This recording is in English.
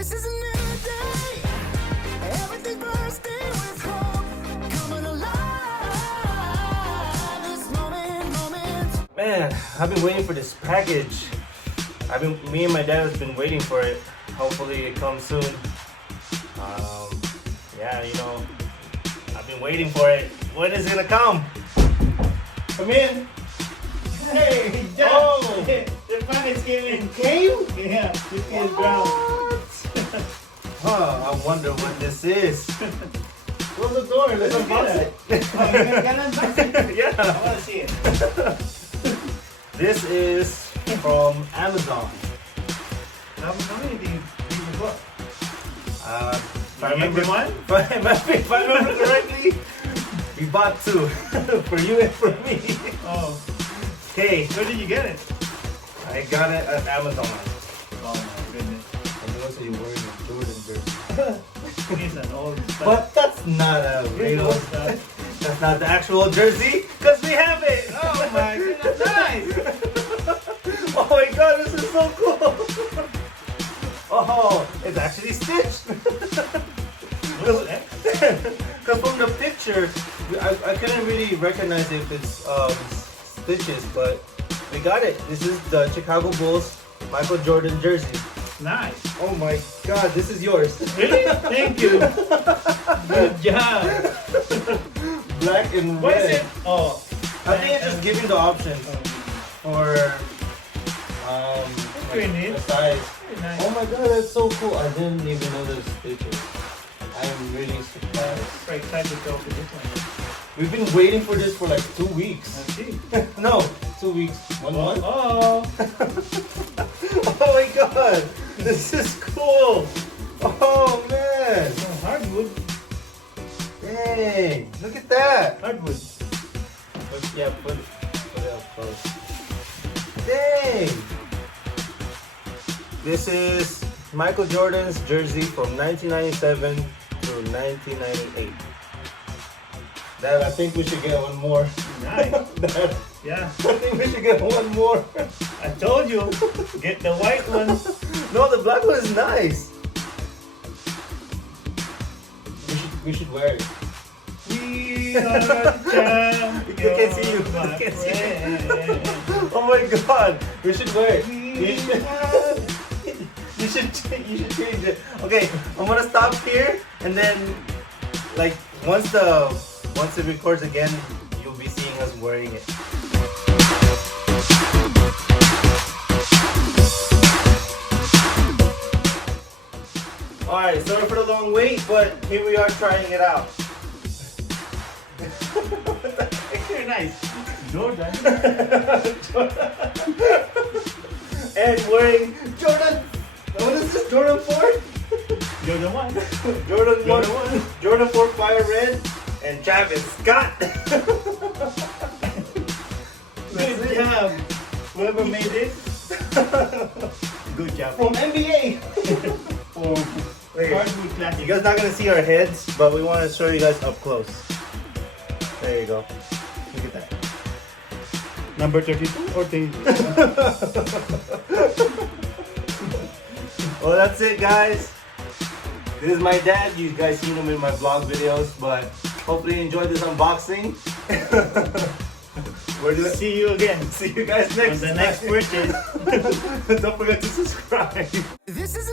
This is a new day. Everything's bursting with hope. Coming alive. This moment. Man, I've been waiting for this package. Me and my dad has been waiting for it. Hopefully it comes soon. Yeah, you know, I've been waiting for it. When is it gonna come? Come in. Hey, John! Oh. The package came in. Came? Yeah, this is brown. Huh, I wonder what this is. Close the door, let's unbox it. Oh, you can unbox it? I Yeah. want to see it. This is from Amazon. How many do you bought? If I remember, one? if I remember correctly, we bought two for you and for me. Oh, Okay, where did you get it? I got it at Amazon. Oh my goodness. And you also wearing a Jordan jersey. He's an old stuff. But that's not a real. Old stuff. That's not the actual jersey, cause we have it. Oh my goodness, nice! Oh my god, this is so cool. Oh, it's actually stitched. Because from the picture, I couldn't really recognize if it's stitches, but we got it. This is the Chicago Bulls Michael Jordan jersey. Nice. Oh my god, this is yours. Really? Thank you. Good job. Black and What red. is it? Oh, I think it's just giving the options for Very like, neat. the size. very nice. Oh my god, that's so cool. I didn't even know there's stitches. I'm really surprised. Very excited to go for this one. We've been waiting for this for like 2 weeks. Let's see. No, 2 weeks. 1 month. Oh, Oh my god, this is cool. Oh man, hardwood. dang, look at that. Hardwood. Yeah, put it up close. Dang. This is Michael Jordan's jersey from 1997 to 1998. Dad, I think we should get one more. Nice. Dad, Yeah. I think we should get one more. I told you. Get the white one. No, the black one is nice. We should wear it. We are champions. I can't see you. I can't see you. Oh my god, we should wear it. You should change it. Okay, I'm gonna stop here, and then like once it records again, you'll be seeing us wearing it. Alright, sorry for the long wait, but here we are trying it out. Very nice. Jordan. And wearing Jordan. What is this? Jordan 4? Jordan 1. Jordan 1. Jordan 1. Jordan 4 Fire Red and Travis Scott. Good job. Whoever made this. Good job. From NBA. Hardwood You classic. guys not gonna see our heads, but we want to show you guys up close. There you go. Look at that. Number 32 or 33? Well, that's it, guys. This is my dad. You guys seen him in my vlog videos, but hopefully you enjoyed this unboxing. We're gonna See you again see you guys on next the time. next purchase. Don't forget to subscribe. This is